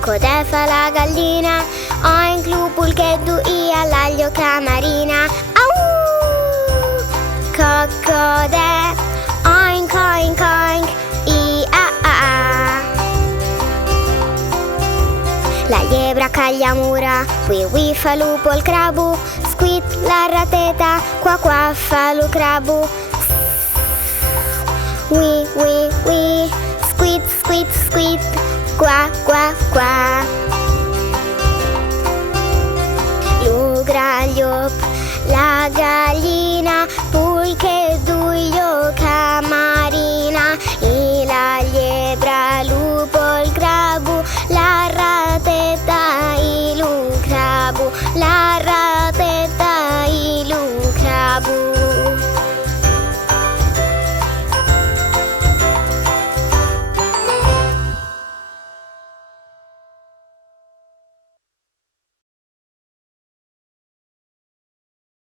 Codè fa la gallina, oink lupul che duia l'aglio camarina. Au! Cocodè, oink oink oink, i-a-a-a. La liebra cagliamura, wi fa lupo il crabu, squit la rateta, qua fa lu crabu. Wi, squit squit squit, qua. Lu gragliop, la gaglia